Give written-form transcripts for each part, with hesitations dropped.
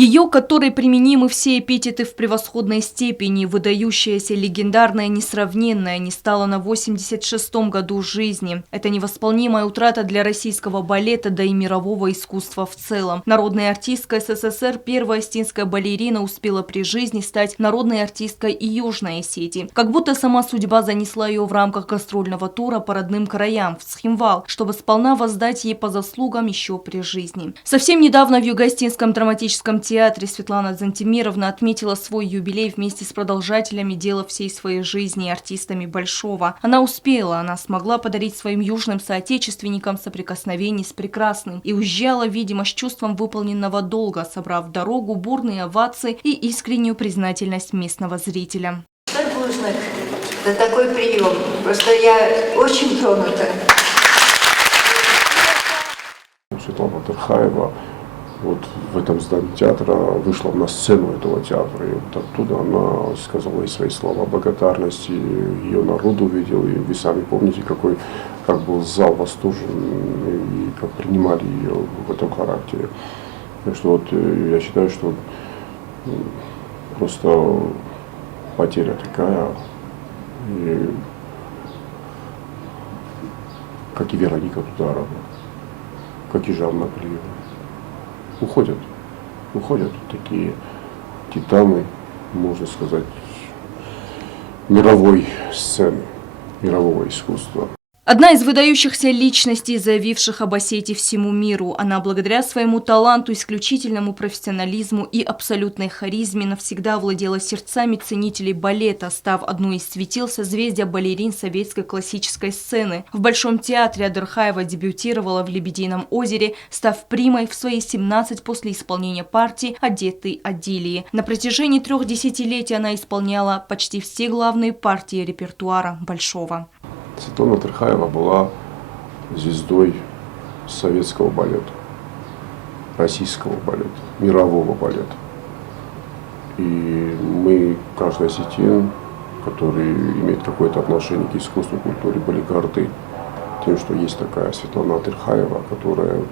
Ее, которой применимы все эпитеты в превосходной степени, выдающаяся, легендарная, несравненная, не стала на 86-м году жизни. Это невосполнимая утрата для российского балета, да и мирового искусства в целом. Народная артистка СССР, первая остинская балерина, успела при жизни стать народной артисткой и Южной Осетии. Как будто сама судьба занесла ее в рамках гастрольного тура по родным краям, в Схимвал, чтобы сполна воздать ей по заслугам еще при жизни. Совсем недавно в Юго-Остинском драматическом театре Светлана Зантимировна отметила свой юбилей вместе с продолжателями дела всей своей жизни и артистами Большого. Она успела, она смогла подарить своим южным соотечественникам соприкосновение с прекрасным и уезжала, видимо, с чувством выполненного долга, собрав в дорогу бурные овации и искреннюю признательность местного зрителя. Арбузных, за такой прием. Просто я очень тронута. Светлана Дырхаева вот в этом здании театра вышла на сцену этого театра, и вот оттуда она сказала свои слова благодарности, ее народ увидел, и вы сами помните, как был зал восторжен, и как принимали ее в этом характере. Так что вот я считаю, что просто потеря такая, и, как и Вероника Дударова, как и Жанна Плиева. Уходят такие титаны, можно сказать, мировой сцены, мирового искусства. Одна из выдающихся личностей, заявивших об Осетии всему миру. Она благодаря своему таланту, исключительному профессионализму и абсолютной харизме навсегда владела сердцами ценителей балета, став одной из светил созвездия балерин советской классической сцены. В Большом театре Адырхаева дебютировала в «Лебедином озере», став примой в свои 17 после исполнения партии «Одеттой Адилии». На протяжении 3 десятилетий она исполняла почти все главные партии репертуара Большого. Светлана Дырхаева была звездой советского балета, российского балета, мирового балета. И мы, каждый осетин, который имеет какое-то отношение к искусству, культуре, были горды тем, что есть такая Светлана Дырхаева, которая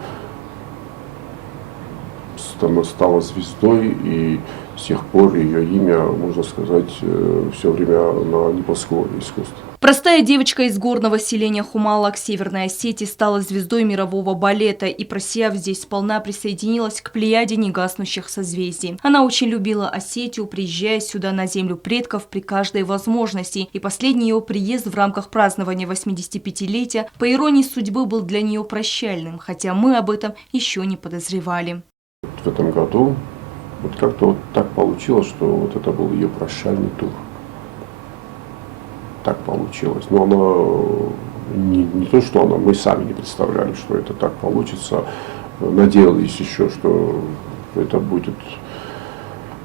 стала звездой, и с тех пор ее имя, можно сказать, все время на небосклоне искусства. Простая девочка из горного селения Хумалак Северной Осетии стала звездой мирового балета и, просияв здесь сполна, присоединилась к плеяде негаснущих созвездий. Она очень любила Осетию, приезжая сюда на землю предков при каждой возможности, и последний ее приезд в рамках празднования 85-летия, по иронии судьбы, был для нее прощальным, хотя мы об этом еще не подозревали. В этом году вот как-то вот так получилось, что вот это был ее прощальный тур. Так получилось. Но она не то, что мы сами не представляли, что это так получится. Надеялись еще, что это будет,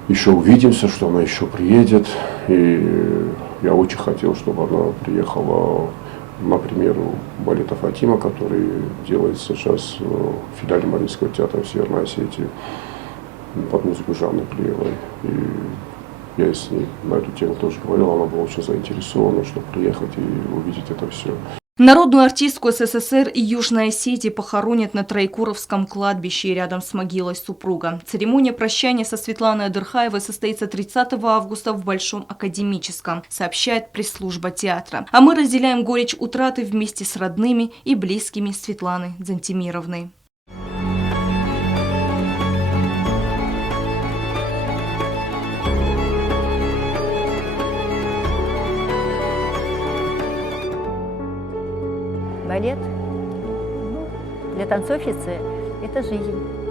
еще увидимся, что она еще приедет. И я очень хотел, чтобы она приехала, например, у балета Фатима, который делается сейчас в филиале Мариинского театра в Северной Осетии под музыку Жанны Плиевой. И я с ней на эту тему тоже говорил, она была очень заинтересована, чтобы приехать и увидеть это все. Народную артистку СССР и Южной Осетии похоронят на Троекуровском кладбище рядом с могилой супруга. Церемония прощания со Светланой Адырхаевой состоится 30 августа в Большом академическом, сообщает пресс-служба театра. А мы разделяем горечь утраты вместе с родными и близкими Светланы Зантимировны. Балет для танцовщицы – это жизнь.